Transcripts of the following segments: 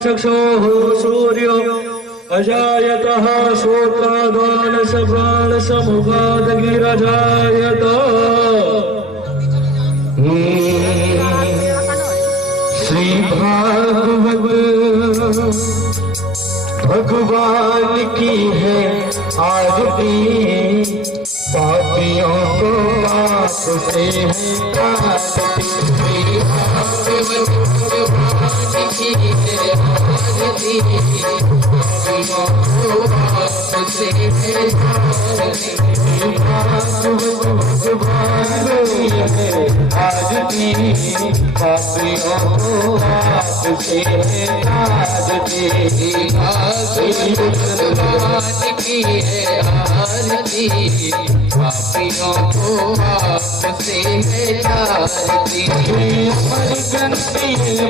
चक्षुः सूर्यो अजायतः श्रोत्रादानसप्राणसमुपादगिरजायत श्री भगवान की है आरती, पापियों को पाप से है काटती।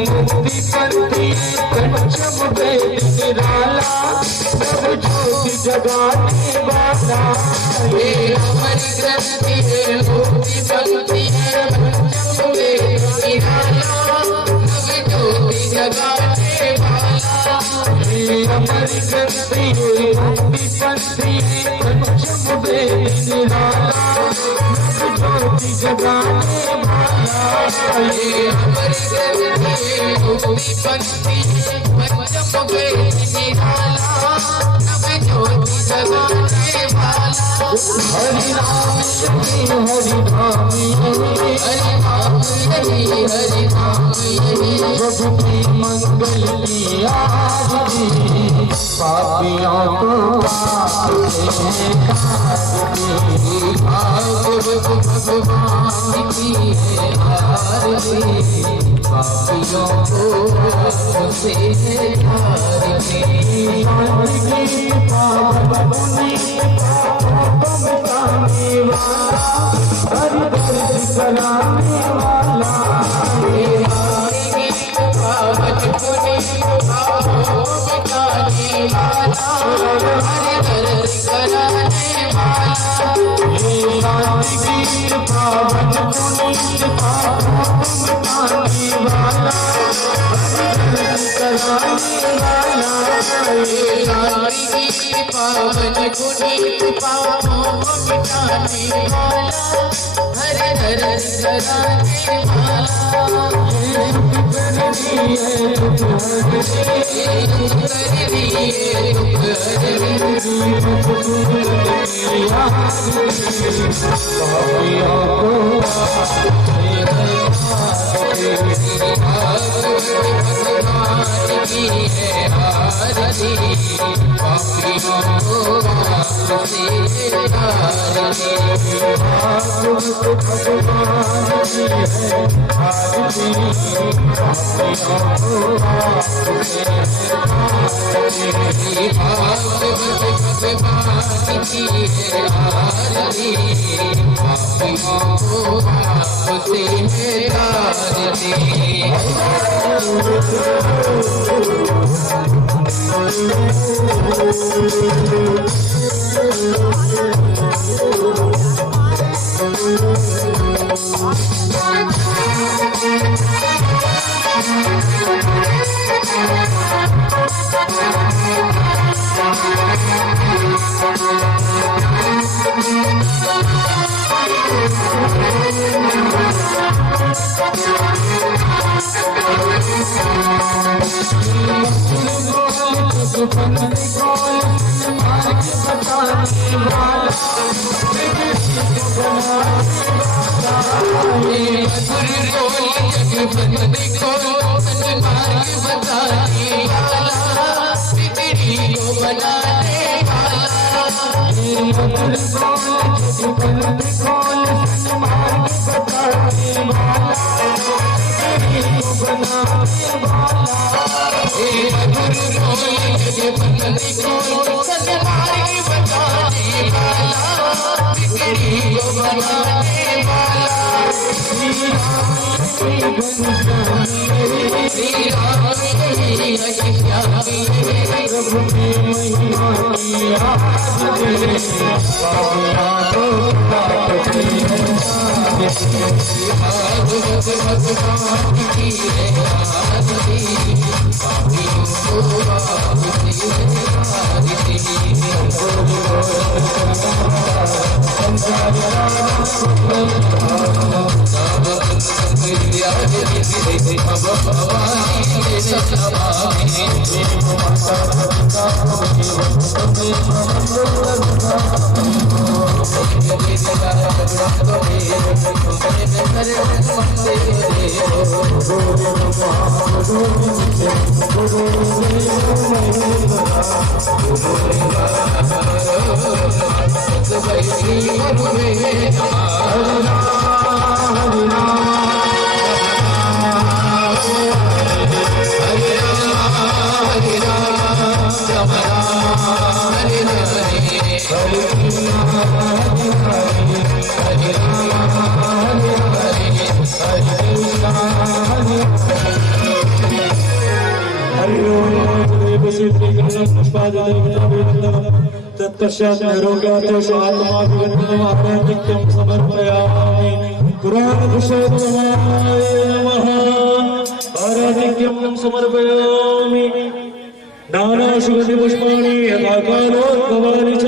मुक्ति पंथी पंचम वेद निराला, सब ज्योति जगाने वाला। ये हमारी ग्रंथि है मुक्ति पंथी पंचम वेद निराला, सब ज्योति जगाने वाला। ये हमारी ग्रंथि है मुक्ति पंथी पंचम वेद निराला, सब ज्योति जगाने वाला। ये हमारी ग्रंथि मुक्ति पंथी पंचम वेद निराला, सब ज्योति जगाने वाला। हरि नाम यही हरि नाम यही हरि नाम यही हरि नाम यही, प्रभु की मंगल की आरती, पापियों को पाप से काटती। भगवान की है आरती, पापियों को पाप से काटती। हरि दर्द कराने वाला, पावन पुनीत पापों मिटाने वाला, हरि दर्द कराने वाला। शांतिवीर पावन पुनीत पापों मिटाने वाला, हरि दर्द कराने वाला। शांतिवीर पावन पुनीत पापों मिटाने वाला, हरि दर्द कराने वाला। महिमा तत्पश्चात् निरोगादेश आत्माभिवन्दनमात्मनित्यं समर्पयामि। पुराणपुरुषोत्तमाय नमः। आराधिक्यं समर्पयामि। नानासुगन्धिपुष्पाणि यथाकालोद्भवानि च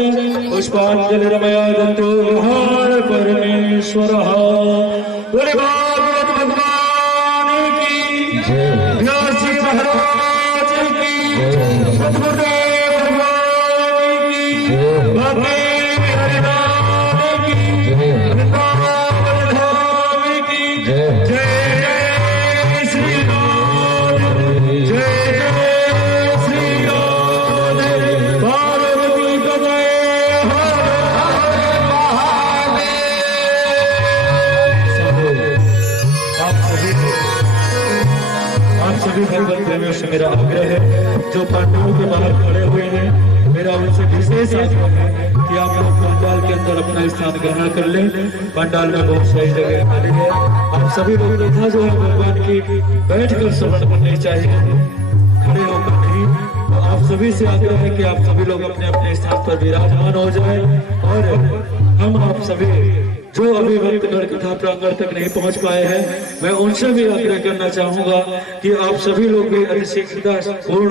पुष्पाञ्जलिरमया दत्तो महान् परमेश्वरः। बोले भागवत भगवान की जय। व्यास जी महाराज की जय। सद्गुरुदेव भगवान की जय। बाबा हरिनाम की जय। वृंदावन धाम की जय। जय श्री राम। जय श्री राम। पार्वती का जय। आप सभी भगवत प्रेमियों से मेरा आग्रह है, जो पांडवों के बाहर खड़े हुए हैं, मेरा उनसे विशेष आग्रह है कि आप लोग पंडाल के अंदर अपना स्थान ग्रहण कर लें। पंडाल में बहुत सही जगह खाली है। आप सभी लोग देखा जो है भगवान की बैठकर श्रवण करनी चाहिए, खड़े होकर नहीं। तो आप सभी से आग्रह है कि आप सभी लोग अपने अपने स्थान पर विराजमान हो जाए। और हम आप सभी जो अभी भक्तगण कथा प्रांगण तक नहीं पहुंच पाए हैं, मैं उनसे भी आग्रह करना चाहूंगा कि आप सभी लोग भी अतिशीघ्रता पूर्ण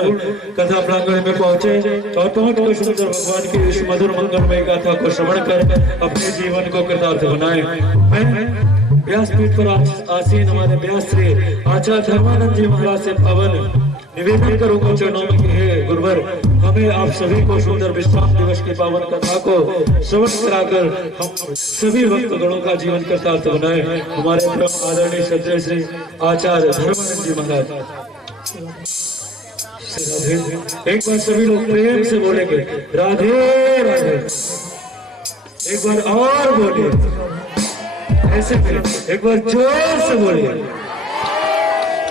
कथा प्रांगण में पहुंचे और पहुंचकर सुंदर भगवान की इस मधुर मंगलमय गाथा को श्रवण कर अपने जीवन को कृतार्थ बनाएं। मैं व्यासपीठ पर आसीन हमारे व्यास श्री आचार्य धर्मानंद जी महाराज से पावन निवेदन करूंगा चरणों में कि हे गुरुवर, हमें आप सभी को सुंदर विश्राम दिवस की पावन कथा को श्रवण कराकर हम सभी भक्तगणों का जीवन कृतार्थ बनाए। हमारे परम आदरणीय श्रद्धेय श्री आचार्य धर्मानंद जी महाराज। एक बार सभी लोग प्रेम से बोलेंगे राधे राधे। एक बार और बोलिए ऐसे, एक बार जोर से बोलिए।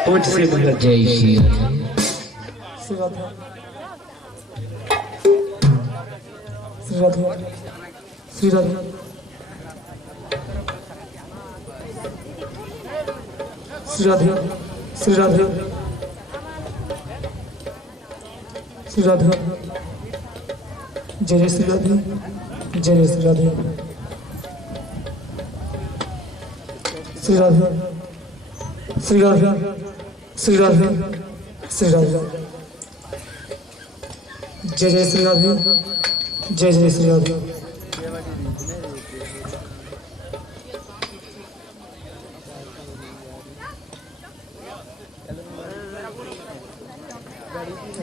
पूज से महाराज जय श्री राम। श्री राधे श्री राधे श्री राधे श्री राधे श्री राधे श्री राधे। जय श्री राधे जय श्री राधे श्री राधे श्री राधे श्री राधे श्री राधे। जय जय श्री राधे जय जय श्री राधे।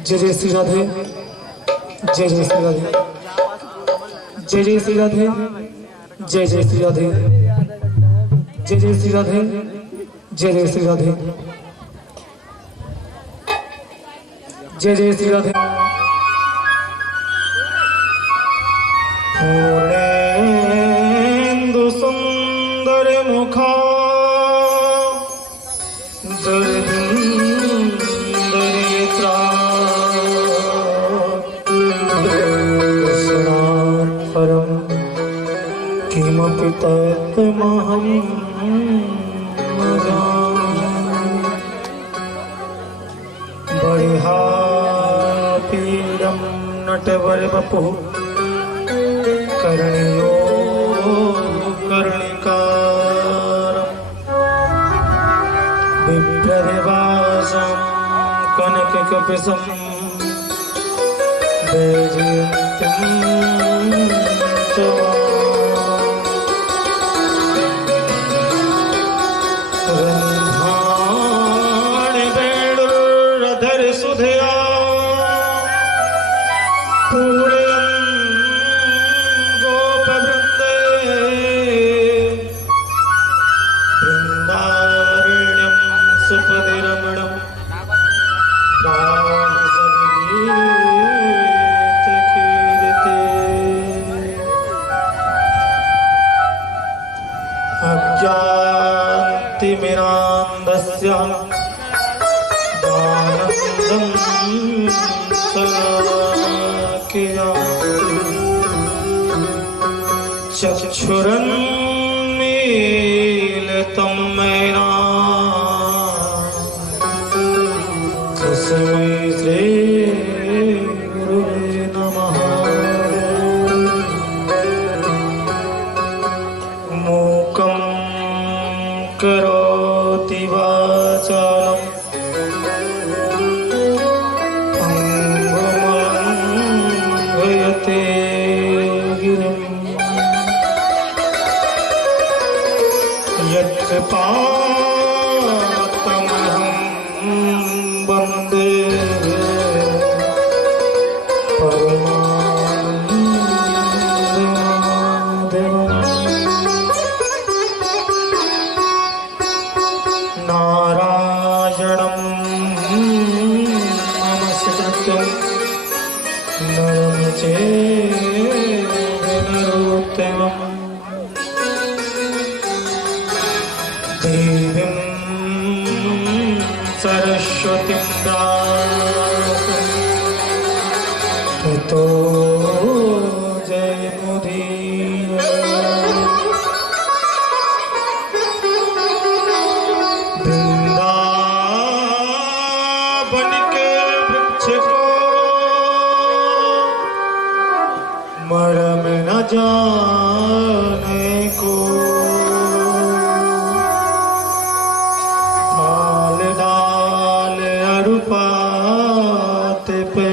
जय जय श्री राधे जय जय श्री राधे जय जय श्री राधे जय जय श्री राधे जय जय श्री राधे जय जय श्री राधे जय जय श्री राधे। पूर्णेन्दु सुंदर मुखा परम किमपि तत्त्वमहं बलिहापीडं नटवरवपुः कर्णयो कर्णि कपिसं वैजयन्तीं च रन्ध्राणि वेणुरधरसुधया अज्ञान्तिमिरान्धस्य दानन्दं सनाकिया चक्षुरन्मीलितं मया तस्मै श्रीगुरुवे नमः। मूकं करोति वाचालं अंगुमलङ्घयते गिरिं यत्कृपातमहं वन्दे नारायणं नमस्कृत्य नरं चैव नरोत्तमं देवीं सरस्वतीं व्यासं ततो जयमुदीरये। वृंदावन के वृक्ष को मरम न जाने को डाल डाल अरुपात पे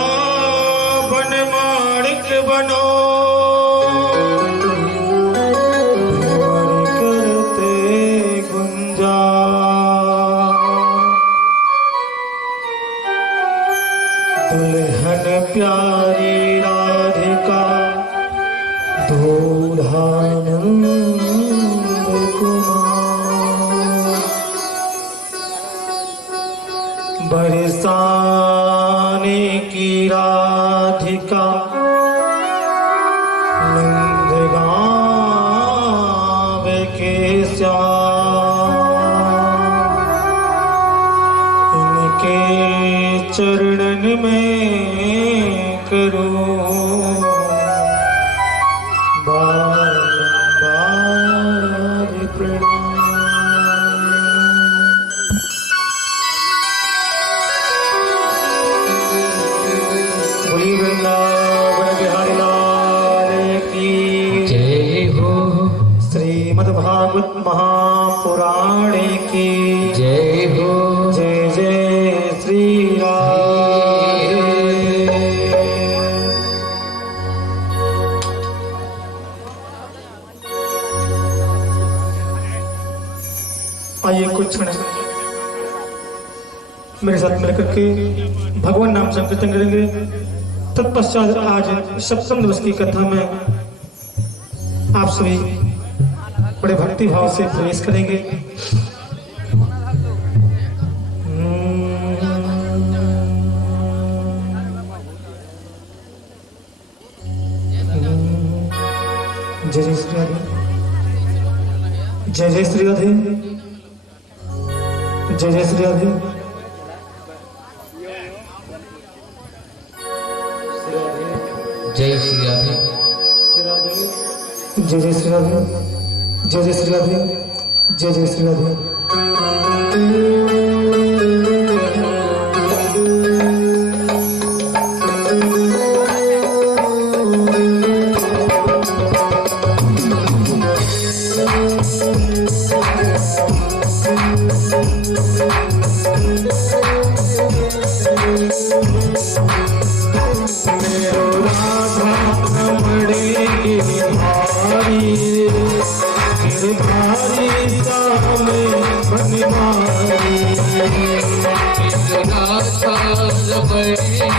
वृंदावन माणिक बनो करते गुंजा दुल्हन प्यारी राधिका दूधानंद कुमार बरसाने की राधिका नंद गावे के श्याम इनके चरणन में करूं बार प्रणाम। बोली वृंदावन बिहारी लाल की जय हो, श्रीमद्भागवत महापुराण की जय हो, जय जय श्री राधे। आइए कुछ क्षण मेरे साथ मिलकर के भगवान नाम संकीर्तन करेंगे। तत्पश्चात आज सप्तम दिवस की कथा में आप सभी बड़े भक्ति भाव से प्रवेश करेंगे। जय जय श्री राधे, जय जय श्री राधे, जय जय श्री राधे। जय श्री राधे, जय जय श्री राधे, जय जय श्री राधे, जय जय श्री राधे। मेरो राधा रमणे गिरधारी गिरधारी सामे बनवारी।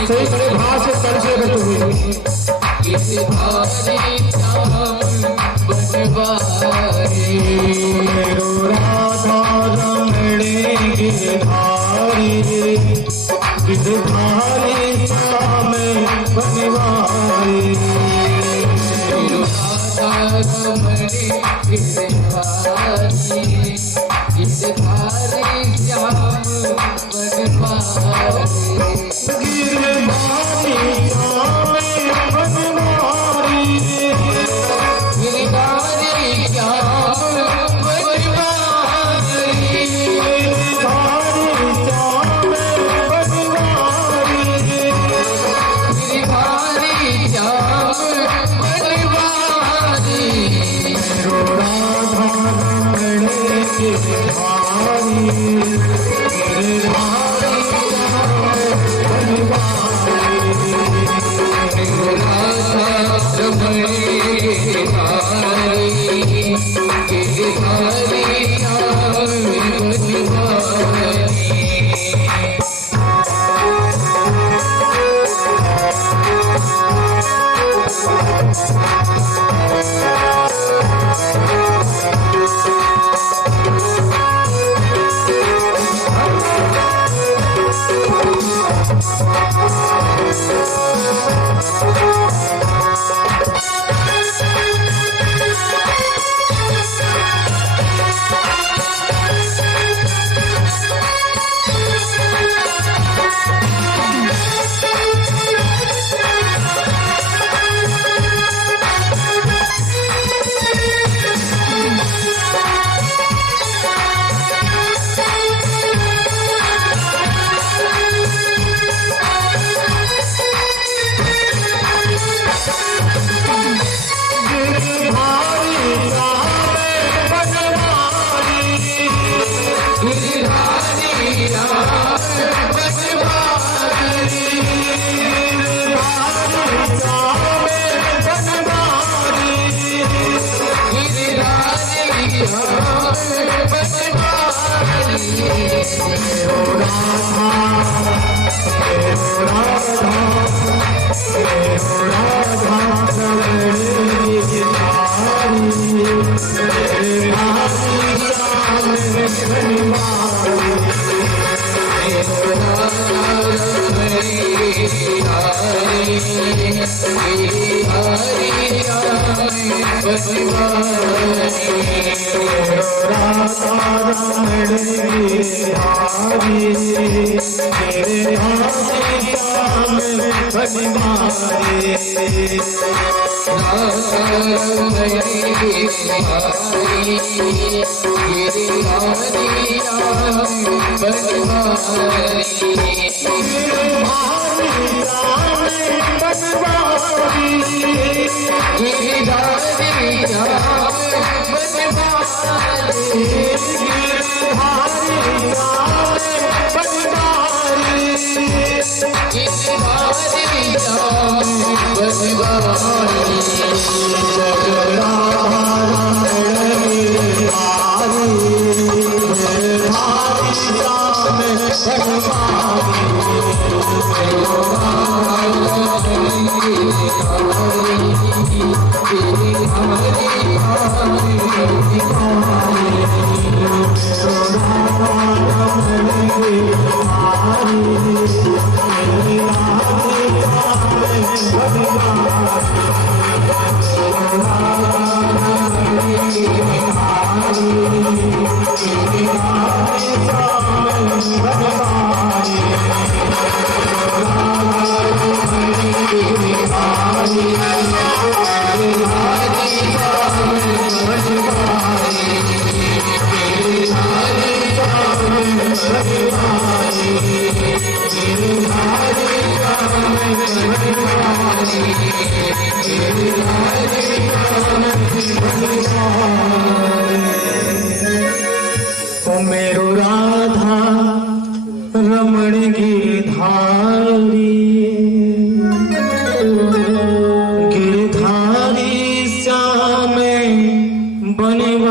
सही बड़े भाव से तल से बैठे हुए मेरो राधा रमणे गिरधारी गिरधारी सामे बनवारी।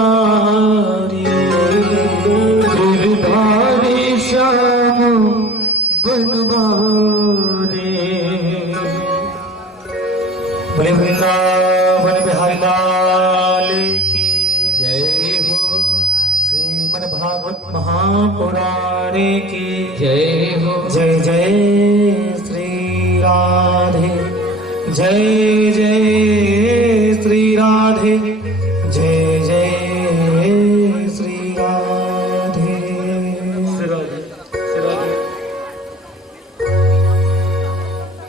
नारी गिरधारी श्याम बनवारी। बोले वृंदावन बिहारी लाल की जय हो। श्रीमद् भागवत महापुराण की जय हो। जय जय श्री राधे, जय जय श्री राधे, जय जय श्री राधे।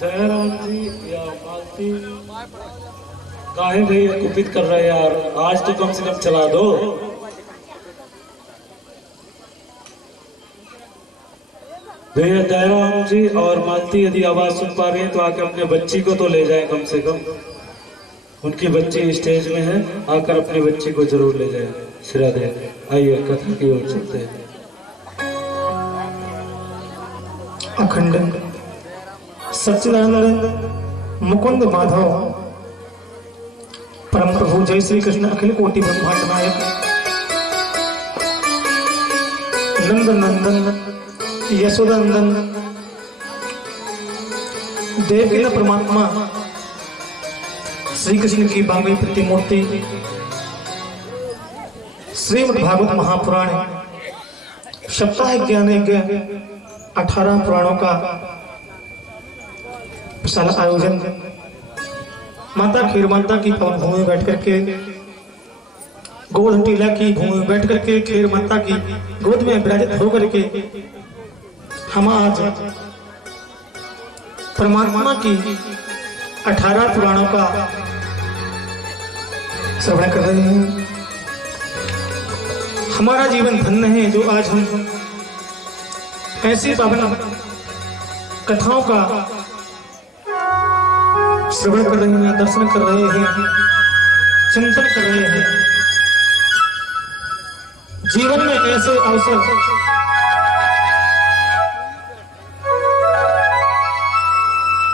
जयराम जी या मालती काहे भैया कुपित कर रहे यार, आज तो कम से कम चला दो। भैया दयाराम जी और मालती यदि आवाज सुन पा रही हैं तो आकर अपने बच्ची को तो ले जाएं, कम से कम उनकी बच्ची स्टेज में है, आकर अपनी बच्ची को जरूर ले जाएं। श्राद्धे आइए कथा की ओर चलते हैं। अखंड सच्चिदानंद मुकुंद माधव परम प्रभु जय श्री कृष्ण अखिल कोटि ब्रह्मांड नायक नंद नंदन यशोदंदन देवकी परमात्मा श्री कृष्ण की बांगई प्रतिमूर्ति श्रीमद् भागवत महापुराण सप्ताह ज्ञान 18 पुराणों का विशाल आयोजन माता खीर माता की पवन भूमि में बैठ करके गोवर्धन टीला की भूमि में बैठ करके खीर माता की गोद में विराजित होकर के हम आज परमात्मा की 18 पुराणों का श्रवण कर रहे हैं। हमारा जीवन धन्य है जो आज हम ऐसी पावन कथाओं का श्रवण कर रहे हैं, दर्शन कर रहे हैं, चिंतन कर रहे हैं। जीवन में ऐसे अवसर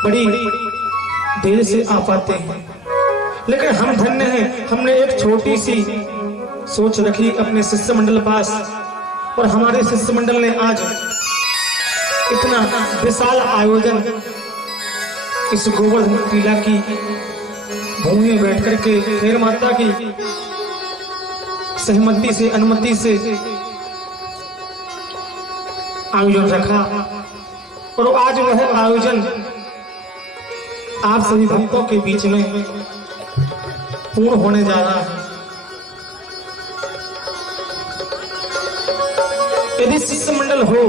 बड़ी देर से आ पाते हैं, लेकिन हम धन्य हैं, हमने एक छोटी सी सोच रखी अपने शिष्य मंडल पास और हमारे शिष्य मंडल ने आज इतना विशाल आयोजन इस गोवर्धन टीला की भूमि में बैठ करके खीर माता की सहमति से अनुमति से आयोजन रखा और आज वह आयोजन आप सभी भक्तों के बीच में पूर्ण होने जा रहा है। यदि शिष्य मंडल हो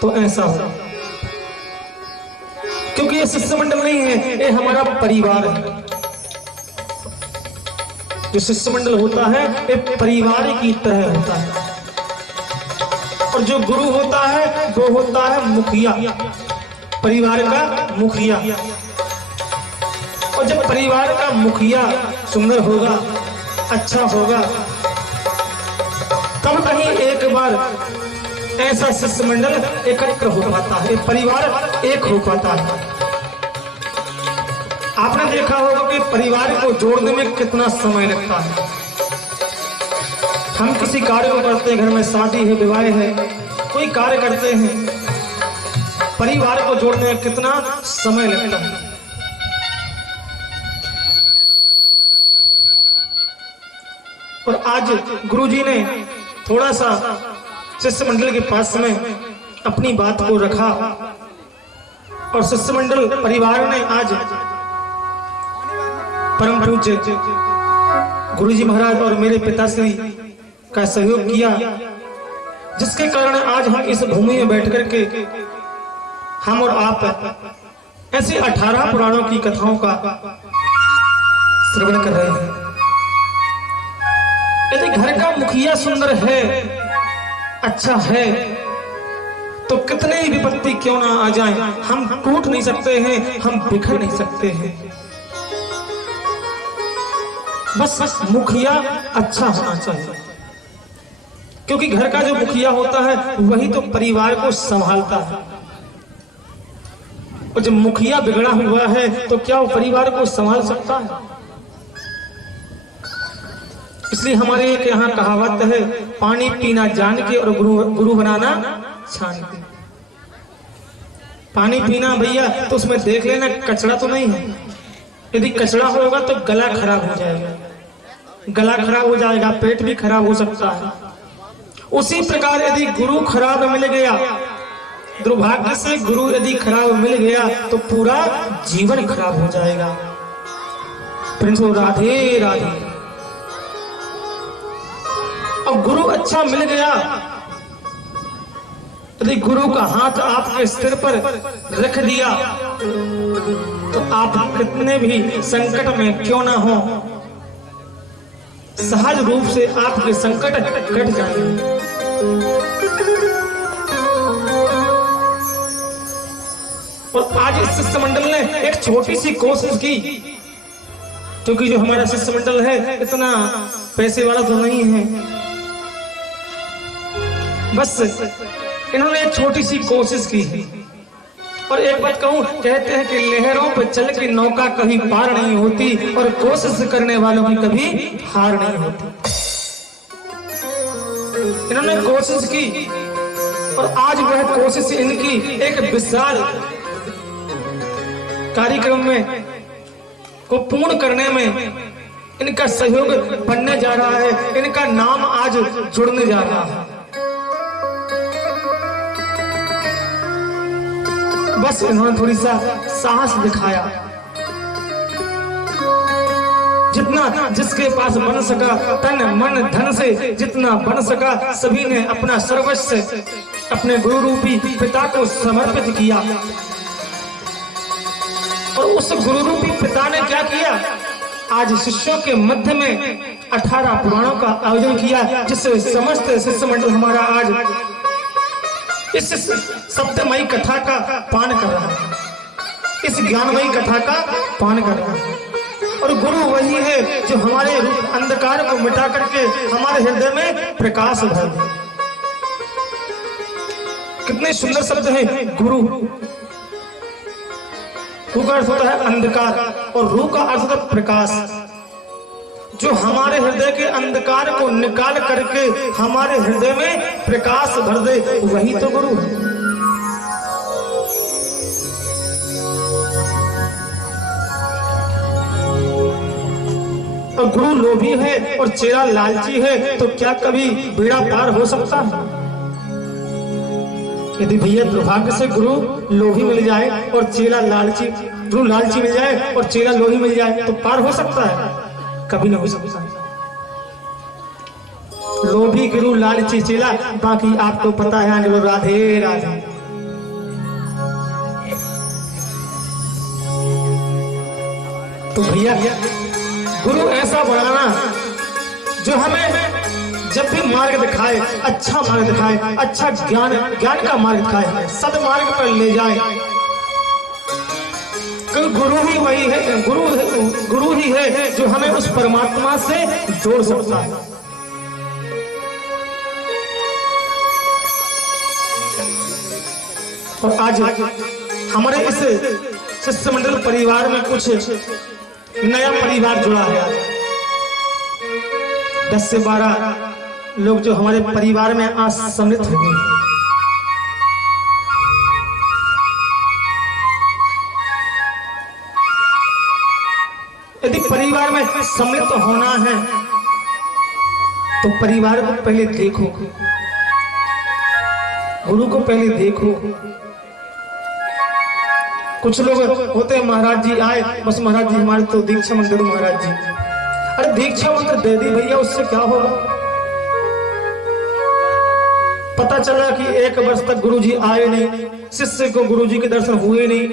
तो ऐसा हो, क्योंकि ये शिष्य मंडल नहीं है, ये हमारा परिवार है। जो शिष्य मंडल होता है ये परिवार की तरह होता है और जो गुरु होता है वो होता है मुखिया, परिवार का मुखिया। और जब परिवार का मुखिया सुंदर होगा, अच्छा होगा, तब कहीं एक बार ऐसा शिष्य मंडल एकत्र हो पाता है, परिवार एक हो पाता है। आपने देखा होगा कि परिवार को जोड़ने में कितना समय लगता है। हम किसी कार्य को करते हैं, घर में शादी है, विवाह है, कोई कार्य करते हैं, परिवार को जोड़ने में कितना समय लगता है। और आज गुरुजी ने थोड़ा सा शिष्य मंडल के पास में अपनी बात को रखा और शिष्य मंडल परिवार ने आज परम पूज्य गुरुजी महाराज और मेरे पिताश्री का सहयोग किया, जिसके कारण आज हम इस भूमि में बैठ करके हम और आप ऐसे 18 पुराणों की कथाओं का श्रवण कर रहे हैं। यदि घर का मुखिया सुंदर है, अच्छा है, तो कितने ही विपत्ति क्यों ना आ जाएं, हम टूट नहीं सकते हैं, हम बिखर नहीं सकते हैं। बस मुखिया अच्छा होना चाहिए, क्योंकि घर का जो मुखिया होता है वही तो परिवार को संभालता है। और जब मुखिया बिगड़ा हुआ है तो क्या वो परिवार को संभाल सकता है? इसलिए हमारे एक यहाँ कहावत है, पानी पीना जान के और गुरु बनाना छान के। पानी पीना भैया तो उसमें देख लेना कचरा तो नहीं है। यदि कचरा होगा तो गला खराब हो जाएगा, गला खराब हो जाएगा, पेट भी खराब हो सकता है। उसी प्रकार यदि गुरु खराब मिल गया, दुर्भाग्य से गुरु यदि खराब मिल गया तो पूरा जीवन खराब हो जाएगा। प्रिंस राधे राधे। अब गुरु अच्छा मिल गया, यदि गुरु का हाथ आपके सिर पर रख दिया तो आप कितने भी संकट में क्यों ना हो, सहज रूप से आपके संकट कट जाएंगे। और आज इस शिष्टमंडल ने एक छोटी सी कोशिश की, क्योंकि जो हमारा शिष्टमंडल है इतना पैसे वाला तो नहीं है, बस इन्होंने एक छोटी सी कोशिश की। और एक बात कहूं, कहते हैं कि लहरों पर चल के नौका कभी पार नहीं होती और कोशिश करने वालों की कभी हार नहीं होती। इन्होंने कोशिश की और आज वह कोशिश इनकी एक विशाल कार्यक्रम में को पूर्ण करने में इनका सहयोग बनने जा रहा है, इनका नाम आज जुड़ने जा रहा है। बस इन्होंने थोड़ी सा साहस दिखाया, जितना जिसके पास बन सका, तन मन धन से जितना बन सका, सभी ने अपना सर्वस्व अपने गुरु रूपी पिता को समर्पित किया। और उस गुरु रूपी पिता ने क्या किया, आज शिष्यों के मध्य में 18 पुराणों का आयोजन किया, जिससे समस्त शिष्य मंडल हमारा आज इस सप्तमयी कथा का पान कर रहा है, इस ज्ञानमयी कथा का पान कर रहा है। और गुरु वही है जो हमारे अंधकार को मिटा करके हमारे हृदय में प्रकाश भर दे। कितने सुंदर शब्द हैं गुरु। रू का अर्थ होता है अंधकार और रू का अर्थ होता है प्रकाश। जो हमारे हृदय के अंधकार को निकाल करके हमारे हृदय में प्रकाश भर दे, वही तो गुरु है। और गुरु लोभी है और चेला लालची है, तो क्या कभी बेड़ा पार हो सकता है? यदि भैया दुर्भाग्य से गुरु लोभी मिल जाए और चेला लालची, गुरु लालची मिल जाए और चेला लोभी मिल जाए तो पार हो सकता है? कभी नहीं हो सकता। लोभी गुरु लालची चेला, बाकी आपको पता है। आगे राधे राधे। तो भैया गुरु ऐसा बनाना जो हमें जब भी मार्ग दिखाए, अच्छा मार्ग दिखाए, अच्छा ज्ञान का मार्ग दिखाए, सदमार्ग पर ले जाए। गुरु ही वही है, गुरु ही है जो हमें उस परमात्मा से जोड़ सकता है। और आज हमारे इस शिष्टमंडल परिवार में कुछ नया परिवार जुड़ा है। 10 से 12 लोग जो हमारे परिवार में आज सम्मिलित हो गए। यदि परिवार में सम्मिलित होना है तो परिवार को पहले देखो, गुरु को पहले देखो। कुछ लोग होते हैं महाराज जी आए, बस महाराज जी हमारे तो दीक्षा मंत्र दो महाराज जी। अरे दीक्षा मंत्र दे दी भैया, उससे क्या होगा? पता चला कि 1 वर्ष तक गुरुजी आए नहीं, शिष्य को गुरुजी के दर्शन हुए नहीं।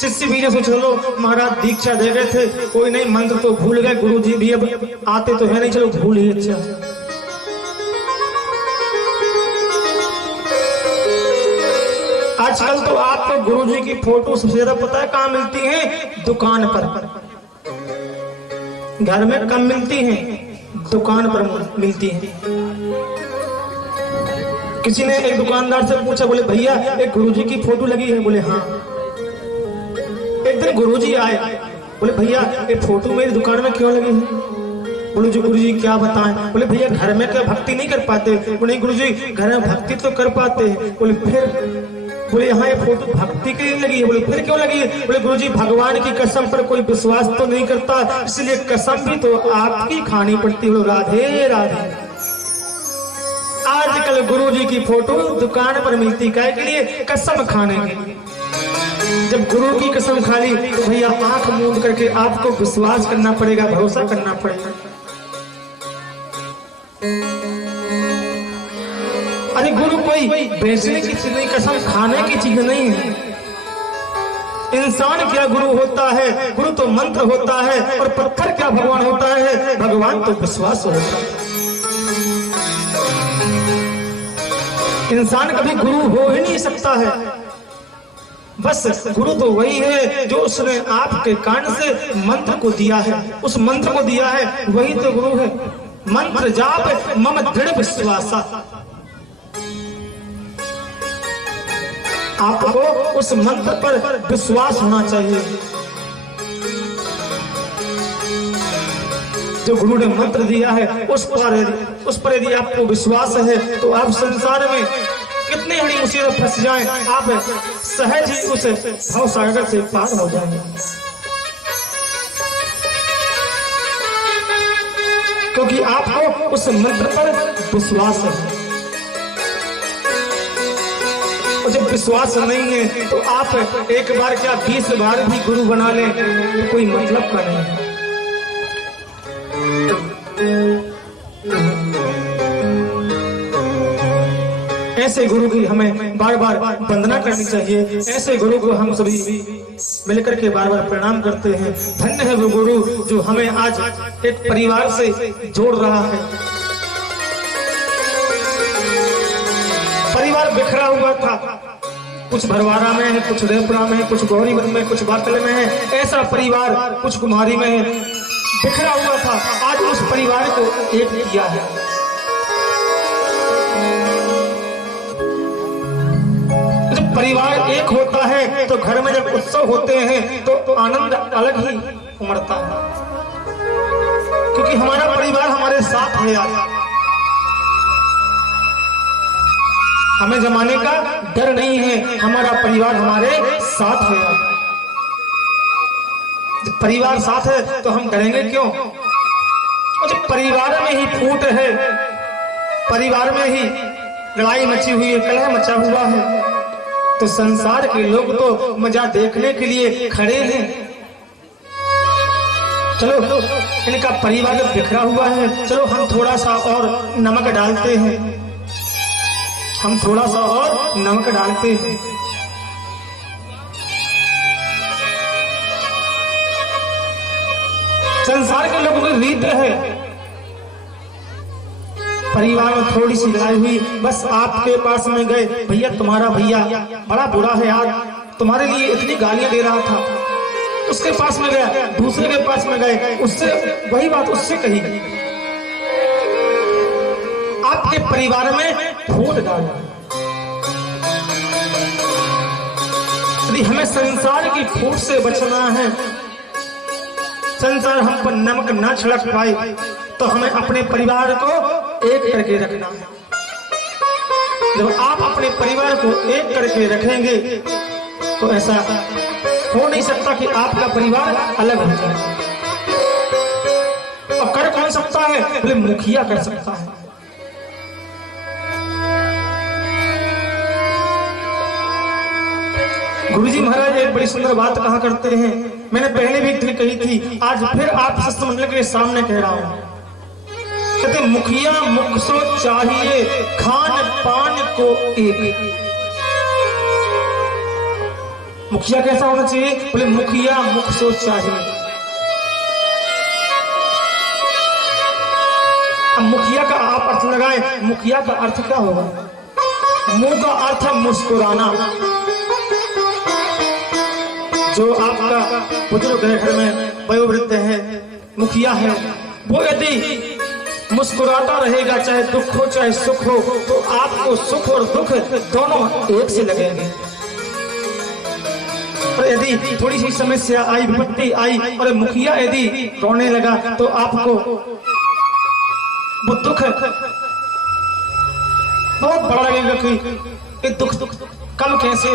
शिष्य भी ने सोचा चलो महाराज दीक्षा दे गए थे, कोई नहीं, मंत्र तो भूल गए, गुरुजी भी अब आते तो है नहीं, चलो भूल ही अच्छा। आजकल तो आपको गुरुजी की फोटो सबसे ज्यादा पता है कहाँ मिलती है? दुकान पर। घर में कम मिलती हैं, दुकान पर मिलती हैं। किसी ने एक दुकानदार से पूछा, बोले भैया एक गुरुजी की फोटो लगी है? बोले हाँ। एक दिन गुरुजी आए, बोले भैया ये फोटो मेरी दुकान में क्यों लगी है? बोले जो गुरुजी क्या बताएं? बोले भैया घर में क्या भक्ति नहीं कर पाते? बोले गुरुजी घर में भक्ति तो कर पाते हैं। बोले फिर? बोले यहाँ ये फोटो भक्ति के लिए लगी है। बोले फिर क्यों लगी है? बोले गुरुजी भगवान की कसम पर कोई विश्वास तो नहीं करता, इसलिए कसम भी तो आपकी खानी पड़ती है। राधे राधे। आजकल गुरुजी की फोटो दुकान पर मिलती काय के लिए? कसम खाने के लिए। जब गुरु की कसम खा ली तो भैया आंख मूंद करके आपको विश्वास करना पड़ेगा, भरोसा करना पड़ेगा। अरे गुरु कोई बेचने की चीज नहीं, कसम खाने की चीज नहीं है। इंसान क्या गुरु होता है? गुरु तो मंत्र होता है। और पत्थर क्या भगवान होता है? भगवान तो विश्वास होता है। इंसान कभी गुरु हो ही नहीं सकता है। बस गुरु तो वही है जो उसने आपके कान से मंत्र को दिया है, उस मंत्र को दिया है, वही तो गुरु है। मंत्र जाप मम दृढ़ विश्वासा। आपको उस मंत्र पर विश्वास होना चाहिए। जो गुरु ने मंत्र दिया है उस पर यदि आपको विश्वास है तो आप संसार में कितनी बड़ी मुसीबत फंस जाएं, आप सहज ही उस भव सागर से पार हो जाएंगे। क्योंकि आपको उस मंत्र पर विश्वास है। और जब विश्वास नहीं है तो आप एक बार क्या 20 बार भी गुरु बना लें तो कोई मतलब का नहीं है। ऐसे गुरु की हमें बार बार वंदना करनी चाहिए। ऐसे गुरु को हम सभी मिलकर के बार बार प्रणाम करते हैं। धन्य है वो गुरु जो हमें आज एक परिवार से जोड़ रहा है। परिवार बिखरा हुआ था, कुछ भरवाड़ा में है, कुछ रेपड़ा में है, कुछ गौरीवन में, कुछ बाकल में है। ऐसा परिवार कुछ कुमारी में है, बिखरा हुआ था। आज उस परिवार को एक किया है। जब परिवार एक होता है तो घर में जब उत्सव होते हैं तो आनंद अलग ही उमड़ता है। क्योंकि हमारा परिवार हमारे साथ है। हमें जमाने का डर नहीं है, हमारा परिवार हमारे साथ है। जब परिवार साथ है तो हम डरेंगे क्यों? और जब परिवार में ही फूट है, परिवार में ही लड़ाई मची हुई है, कलह मचा हुआ है, तो संसार के लोग तो मजा देखने के लिए खड़े हैं। चलो इनका परिवार बिखरा हुआ है, चलो हम थोड़ा सा और नमक डालते हैं, हम थोड़ा सा और नमक डालते हैं। संसार के लोगों की रीत है, परिवार में थोड़ी सी लड़ाई हुई, बस आपके पास में गए, भैया तुम्हारा भैया बड़ा बुरा है यार, तुम्हारे लिए इतनी गालियां दे रहा था। उसके पास में गया, दूसरे के पास में गए, उससे वही बात उससे कही। आपके परिवार में फूट डाला। यदि हमें संसार की फूट से बचना है, संसार हम पर नमक ना छिड़क पाए, तो हमें अपने परिवार को एक करके रखना है। जब आप अपने परिवार को एक करके रखेंगे तो ऐसा हो नहीं सकता कि आपका परिवार अलग हो जाए। और कर कौन सकता है? बोले मुखिया कर सकता है। गुरुजी महाराज एक बड़ी सुंदर बात कहा करते हैं, मैंने पहले भी इतनी कही थी, आज फिर आप शिष्ट मंडल के सामने कह रहा हूं। कहते मुखिया मुख सो चाहिए, खान पान को एक। मुखिया कैसा होना चाहिए? बोले मुखिया मुख सो चाहिए। अब मुखिया का आप अर्थ लगाएं, मुखिया का अर्थ क्या होगा? मुंह का अर्थ है मुस्कुराना। जो आपका बुजुर्ग घर में वयोवृद्ध है, मुखिया है, वो यदि मुस्कुराता रहेगा, चाहे दुख हो चाहे सुख हो, तो आपको सुख और दुख दोनों एक से लगेंगे। और यदि थोड़ी सी समस्या आई, विपत्ति आई और मुखिया यदि रोने लगा, तो आपको वो दुख है, बहुत बड़ा लगेगा कि ये दुख कम कैसे हो।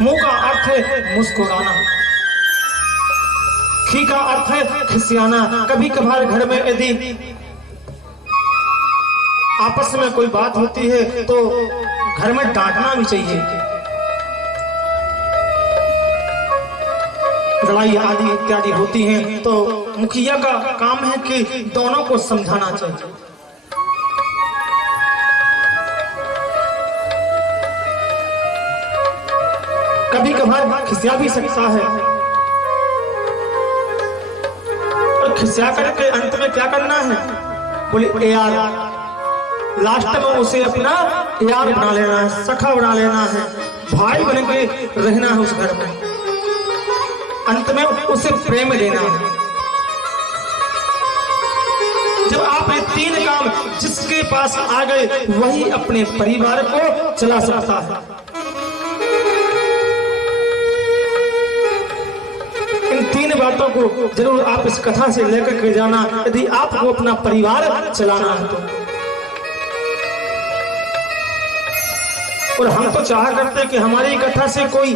मुंह का अर्थ है मुस्कुराना, खी का अर्थ है खिसियाना। कभी कभार घर में यदि आपस में कोई बात होती है तो घर में डांटना भी चाहिए। लड़ाई आदि इत्यादि होती हैं तो मुखिया का काम है कि दोनों को समझाना चाहिए। कभी कभार खिसिया भी सकता है और खिसिया करके अंत में क्या करना है, बोले यार, लास्ट में उसे अपना यार बना लेना है, सखा बना लेना है, भाई बन के रहना है उस घर में, अंत में उसे प्रेम देना है। जब आप ये तीन काम जिसके पास आ गए वही अपने परिवार को चला सकता है। इन तीन बातों को जरूर आप इस कथा से लेकर के जाना, यदि आपको अपना परिवार चलाना है तो। और हम तो चाह करते कि हमारी कथा से कोई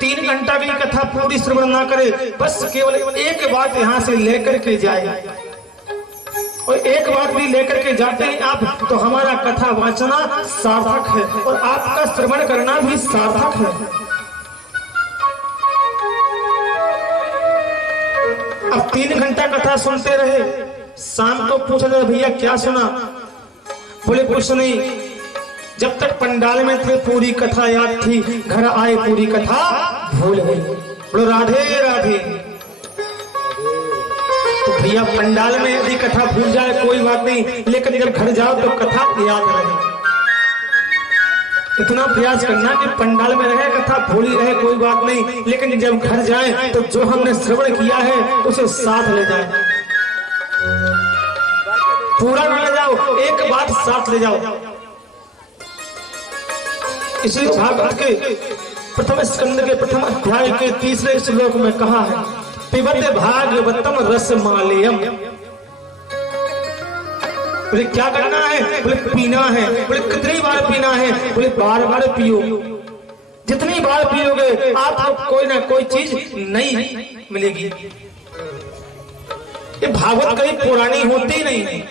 3 घंटा की कथा पूरी श्रवण ना करे, बस केवल एक बात यहाँ से लेकर के जाए। और एक बात भी लेकर के जाते हैं आप तो हमारा कथा वाचना सार्थक है और आपका श्रवण करना भी सार्थक है। अब 3 घंटा कथा सुनते रहे, शाम को पूछ रहे भैया क्या सुना, बोले कुछ नहीं, जब तक पंडाल में थे पूरी कथा याद थी, घर आए पूरी कथा भूल गई। बोलो राधे राधे। तो भैया पंडाल में यदि कथा भूल जाए कोई बात नहीं, लेकिन जब घर जाओ तो कथा याद रहे। इतना प्रयास करना कि पंडाल में रहे, कथा भूली रहे कोई बात नहीं, लेकिन जब घर जाए तो जो हमने श्रवण किया है उसे साथ ले जाए। पूरा न ले जाओ, एक बात साथ ले जाओ। इसलिए भागवत के प्रथम स्कंद के प्रथम अध्याय के 3 श्लोक में कहा है, पिबत भागवतम रसमालयम। बोले क्या करना है, बोले पीना है। बोले कितनी बार पीना है, बोले बार बार पियो। जितनी बार पियोगे आपको कोई ना कोई चीज नई मिलेगी। ये भागवत कहीं पुरानी होती नहीं,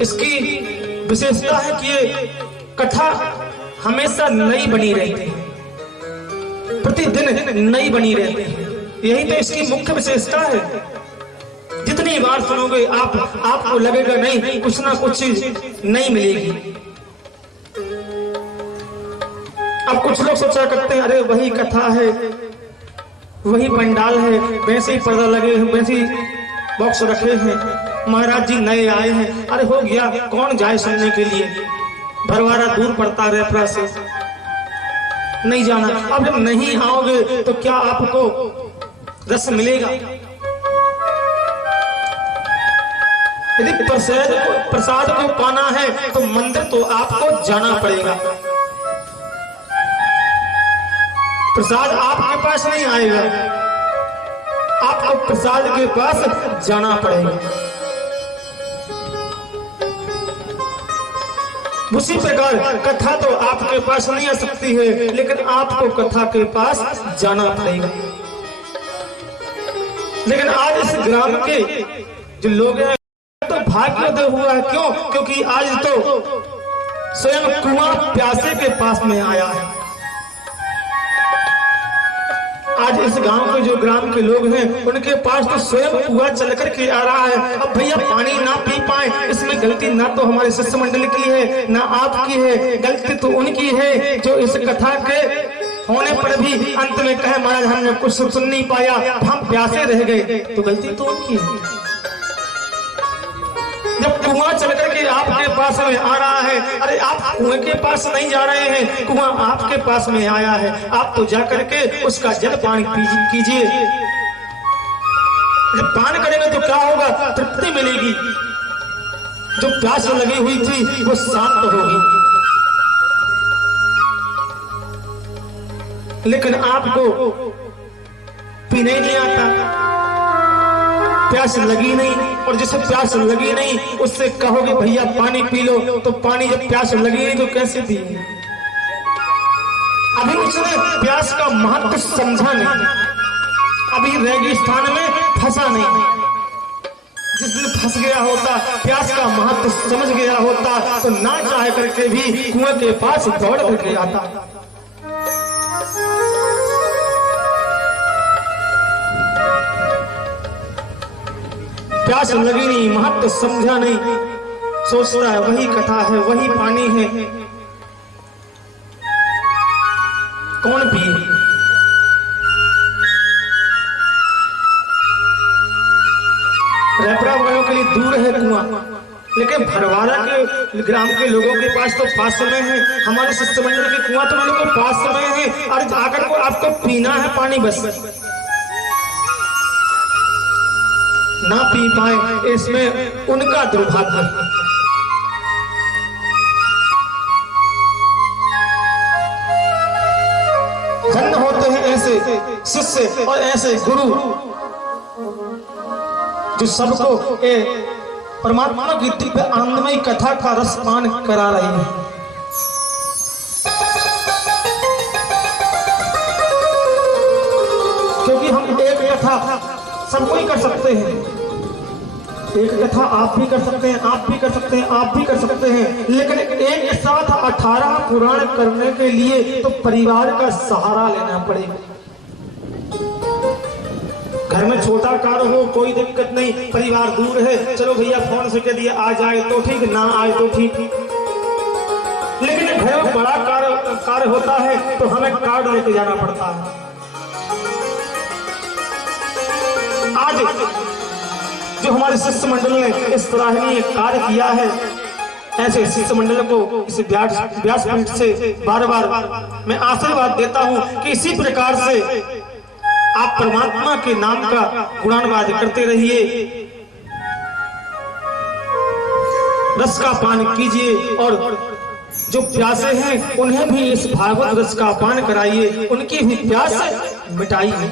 इसकी विशेषता है कि ये कथा हमेशा नई बनी रहती है, प्रतिदिन नई बनी रहती है। यही तो इसकी मुख्य विशेषता है। जितनी बार सुनोगे आपको लगेगा नहीं, कुछ ना कुछ चीज नई मिलेगी। अब कुछ लोग सोचा करते हैं अरे वही कथा है, वही पंडाल है, वैसे ही पर्दा लगे हैं, वैसे ही बॉक्स रखे हैं, महाराज जी नए आए हैं, अरे हो गया, कौन जाए सुनने के लिए, भरवारा दूर पड़ता है रेफरा से, नहीं जाना। अब जब नहीं आओगे तो क्या आपको रस मिलेगा? यदि प्रसाद को पाना है तो मंदिर तो आपको जाना पड़ेगा। प्रसाद आपके पास नहीं आएगा, आपको प्रसाद के पास जाना पड़ेगा। उसी प्रकार कथा तो आपके पास नहीं आ सकती है, लेकिन आपको कथा के पास जाना पड़ेगा। लेकिन आज इस ग्राम के जो लोग हैं तो भाग्योदय हुआ है। क्यों? क्योंकि आज तो स्वयं कुआं प्यासे के पास में आया है। आज इस गांव के जो ग्राम के लोग हैं उनके पास तो स्वयं कुआं चल करके आ रहा है। अब भैया पानी ना पी पाए, इसमें गलती ना तो हमारे शिष्य मंडल की है ना आपकी है, गलती तो उनकी है जो इस कथा के होने पर भी अंत में कहे महाराज हमने कुछ सुन नहीं पाया, हम प्यासे रह गए, तो गलती तो उनकी है। जब कुआं चल करके आपके पास में आ रहा है, अरे आप कुएं के पास नहीं जा रहे हैं, कुआं आपके पास में आया है, आप तो जा करके उसका जल पान कीजिए। जब पान करेंगे तो क्या होगा? तृप्ति मिलेगी, जो प्यास लगी हुई थी वो शांत होगी। लेकिन आपको पीने नहीं आता, प्यास लगी नहीं, और जिसे प्यास लगी नहीं उससे कहोगे भैया पानी पी लो, तो पानी जब प्यास लगी नहीं तो कैसे पिए? अभी उसने प्यास का महत्व समझा नहीं, अभी रेगिस्तान में फंसा नहीं। जिस दिन फंस गया होता, प्यास का महत्व समझ गया होता, तो ना चाह करके भी कुएं के पास दौड़ करके आता। प्यास लगी नहीं, महत्व समझा नहीं, सोचता है वही कथा है, वही पानी है, कौन पिए? रैपरा वालों के लिए दूर है कुआं, लेकिन भरवाड़ा के ग्राम के लोगों के पास तो पास में है। हमारे शिष्टमंडल के कुआं तो लोगों के पास में है, और आकर को आपको पीना है पानी, बस ना पी पाए इसमें उनका दुर्भाग्य है। धन्य होते हैं ऐसे शिष्य और ऐसे गुरु जो सबको परमात्मा की दिव्य आनंदमयी कथा का रसपान करा रही है। क्योंकि हम एक कथा सब कोई कर सकते हैं, एक कथा आप भी कर सकते हैं, आप भी कर सकते हैं, आप भी कर सकते हैं, लेकिन एक साथ 18 पुराण करने के लिए तो परिवार का सहारा लेना पड़ेगा। घर में छोटा कार्य हो कोई दिक्कत नहीं, परिवार दूर है, चलो भैया फोन से कह दिया आ जाए तो ठीक, ना आए तो ठीक। लेकिन घर में बड़ा कार्य होता है तो हमें कार्ड लेके जाना पड़ता है। आज जो हमारे शिष्टमंडल ने इस सराहनीय कार्य किया है, ऐसे शिष्टमंडल को इस व्यासपीठ से बार बार मैं आशीर्वाद देता हूं कि इसी प्रकार से आप परमात्मा के नाम का गुणानुवाद करते रहिए, रस का पान कीजिए, और जो प्यासे हैं उन्हें भी इस भागवत रस का पान कराइए, उनकी भी प्यास मिटाइए।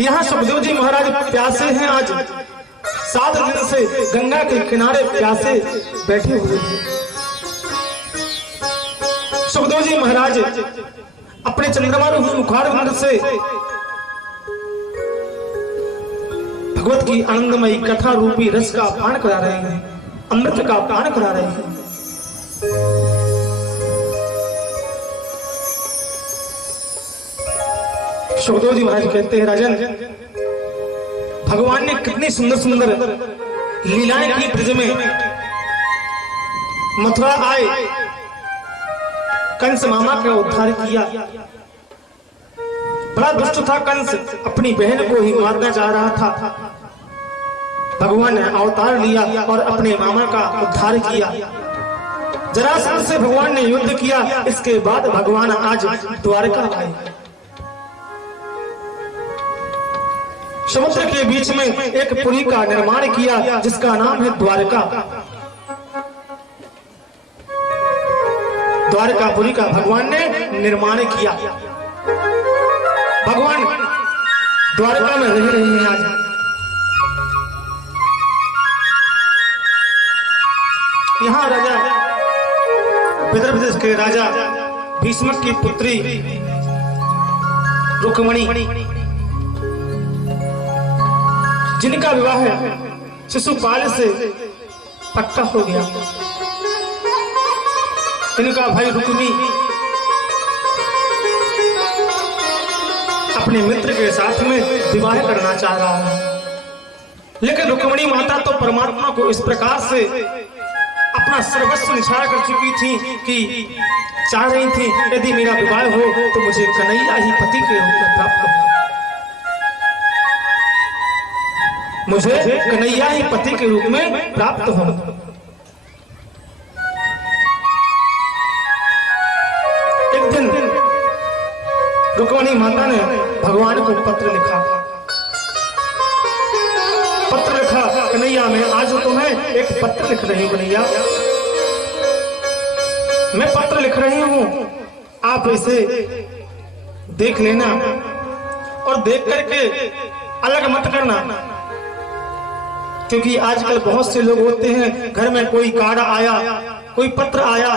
यहाँ सुखदेव जी महाराज प्यासे हैं, आज 7 दिन से गंगा के किनारे प्यासे बैठे हुए हैं। सुखदेव जी महाराज अपने चंद्रमा रूपी मुखारविंद से भगवत की आनंदमयी कथा रूपी रस का पान करा रहे हैं, अमृत का पान करा रहे हैं। सुखदेव जी महाराज कहते हैं, राजन भगवान ने कितनी सुंदर सुंदर लीलाएं की ब्रज में। मथुरा आए, कंस मामा का उद्धार किया। बड़ा दुष्ट था कंस, अपनी बहन को ही मारना चाह रहा था। भगवान ने अवतार लिया और अपने मामा का उद्धार किया। जरासंध से भगवान ने युद्ध किया। इसके बाद भगवान आज द्वारका आए। समुद्र के बीच में एक पुरी का निर्माण किया जिसका नाम है द्वारका। द्वारकापुरी का भगवान ने निर्माण किया। भगवान द्वारका में रह रहे हैं आज। यहाँ राजा विदर्भ देश के राजा भीष्मक की पुत्री रुक्मणी, जिनका विवाह शिशुपाल से पक्का हो गया। इनका भाई रुक्मी अपने मित्र के साथ में विवाह करना चाह रहा है, लेकिन रुक्मिणी माता तो परमात्मा को इस प्रकार से अपना सर्वस्व निछावर कर चुकी थी कि चाह रही थी यदि मेरा विवाह हो तो मुझे कन्हैया ही पति के रूप में प्राप्त हो, मुझे कन्हैया ही पति के रूप में प्राप्त हो। एक दिन रुक्मिणी माता ने भगवान को पत्र लिखा। पत्र लिखा, कन्हैया मैं आज तुम्हें एक पत्र लिख रही हूं। कन्हैया मैं पत्र लिख रही हूं, आप इसे देख लेना और देख करके अलग मत करना, क्योंकि आजकल बहुत से लोग होते हैं घर में कोई कार्ड आया, कोई पत्र आया,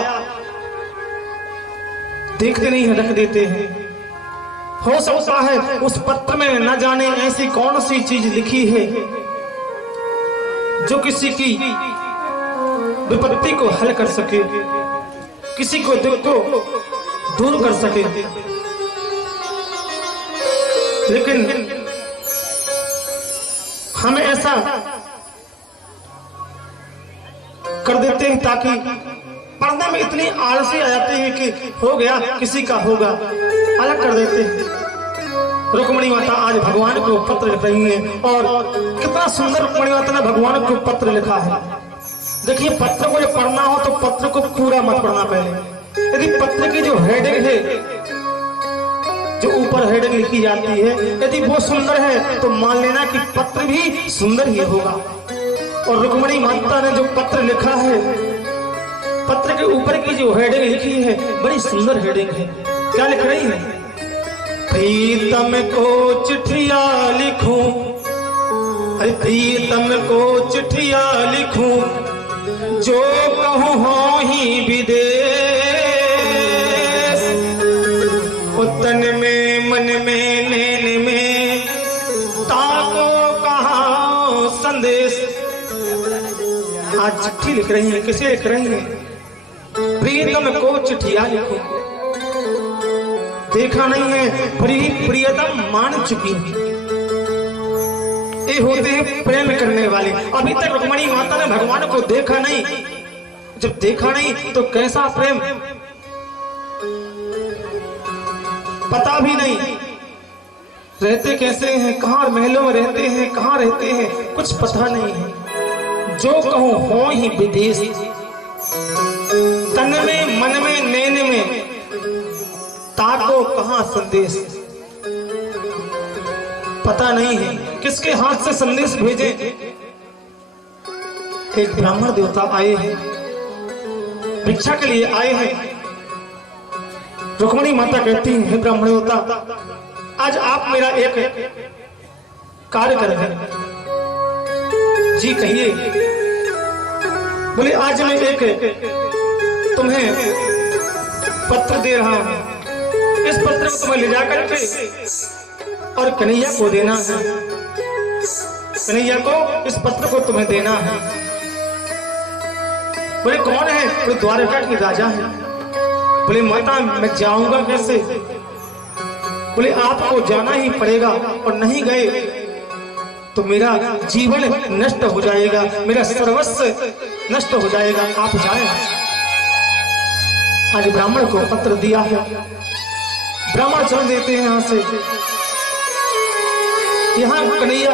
देखते नहीं है, रख देते हैं। हो सकता है उस पत्र में न जाने ऐसी कौन सी चीज लिखी है जो किसी की विपत्ति को हल कर सके, किसी को दुख को दूर कर सके। लेकिन हमें ऐसा कर देते हैं ताकि पर्दे में इतनी आलसी आ जाती है कि हो गया, किसी का होगा, अलग कर देते हैं। रुक्मिणी माता आज भगवान को पत्र लिख रही है और कितना सुंदर रुक्मिणी माता ने भगवान को पत्र लिखा है। देखिए, पत्र को जब पढ़ना हो तो पत्र को पूरा मत पढ़ना पहले। यदि पत्र की जो हेडिंग है, जो ऊपर हेडिंग लिखी जाती है, यदि वो सुंदर है तो मान लेना कि पत्र भी सुंदर ही होगा। और रुक्मिणी माता ने जो पत्र लिखा है, पत्र के ऊपर की जो हेडिंग लिखी है बड़ी सुंदर हेडिंग है। क्या लिख रही है? प्रीतम को चिट्ठिया लिखूं, अरे प्रीतम को चिट्ठिया लिखूं, जो कहूं हो ही विदेश, तन में मन में नैन में ताको कहां संदेश। आज चिट्ठी लिख रही है, किसे लिख रही है? प्रीतम को चिट्ठिया लिखूं, देखा नहीं है, प्रियतम मान चुकी। ये होते हैं प्रेम करने वाले। अभी तक रुक्मिणी माता ने भगवान को देखा नहीं, जब देखा नहीं तो कैसा प्रेम, पता भी नहीं रहते कैसे हैं, कहां महलों में रहते हैं, कहां रहते हैं, कुछ पता नहीं है। जो कहूं हो ही विदेश, तन में मन में नैन में ताको कहां संदेश। पता नहीं है किसके हाथ से संदेश भेजे। एक ब्राह्मण देवता आए हैं, भिक्षा के लिए आए हैं। रुक्मिणी माता कहती है, हे ब्राह्मण देवता, आज आप मेरा एक कार्य करें। जी कहिए। बोले, आज मैं एक तुम्हें पत्र दे रहा हूं, इस पत्र को तुम्हें ले जाकर के और कन्हैया को देना है। कन्हैया को इस पत्र को तुम्हें देना है। बोले, कौन है? बोले, द्वारका की राजा है। बोले, माता मैं जाऊंगा कैसे? बोले, आपको जाना ही पड़ेगा और नहीं गए तो मेरा जीवन नष्ट हो जाएगा, मेरा सर्वस्व नष्ट हो जाएगा, आप जाएं। आज ब्राह्मण को पत्र दिया है, ब्राह्मण चल देते हैं यहां से। यहां कन्हैया